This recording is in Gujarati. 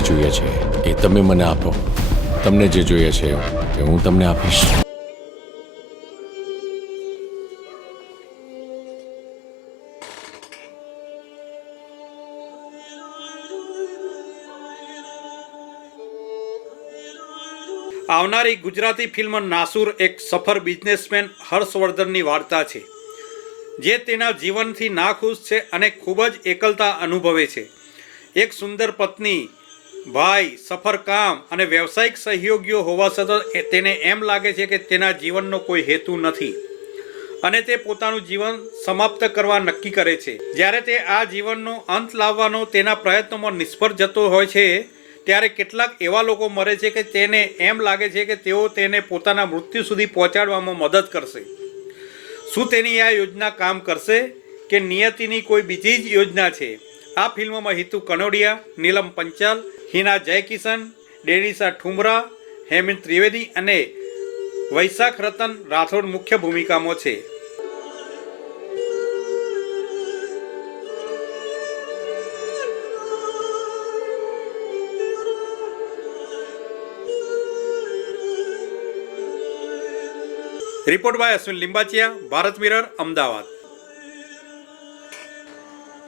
છે એ તમે મને આપો. તમને જે જોઈએ છે એ હું તમને આપીશ. આવનારી ગુજરાતી ફિલ્મ નાસુર એક સફર બિઝનેસમેન હર્ષવર્ધનની વાર્તા છે, જે તેના જીવનથી નાખુશ છે અને ખૂબ જ એકલતા અનુભવે છે. એક સુંદર પત્ની ભાઈ, સફર કામ અને વ્યવસાયિક સહયોગીઓ હોવા છતાં તેને એમ લાગે છે કે તેના જીવનનો કોઈ હેતુ નથી અને તે પોતાનું જીવન સમાપ્ત કરવા નક્કી કરે છે. જ્યારે તે આ જીવનનો અંત લાવવાનો તેના પ્રયત્નોમાં નિષ્ફળ જતો હોય છે, ત્યારે કેટલાક એવા લોકો મરે છે કે તેને એમ લાગે છે કે તેઓ તેને પોતાના મૃત્યુ સુધી પહોંચાડવામાં મદદ કરશે. શું તેની આ યોજના કામ કરશે? કે નિયતિની કોઈ બીજી જ યોજના છે? આ ફિલ્મમાં હિતુ કનોડિયા, નીલમ પંચાલ હિના જયકિશન, ડેનિસા ઠુમરા હેમંત ત્રિવેદી અને વૈશાખ રતન રાઠોડ મુખ્ય ભૂમિકામાં છે. Report by Ashwin Limbachiya, Bharat Mirror, Ahmedabad.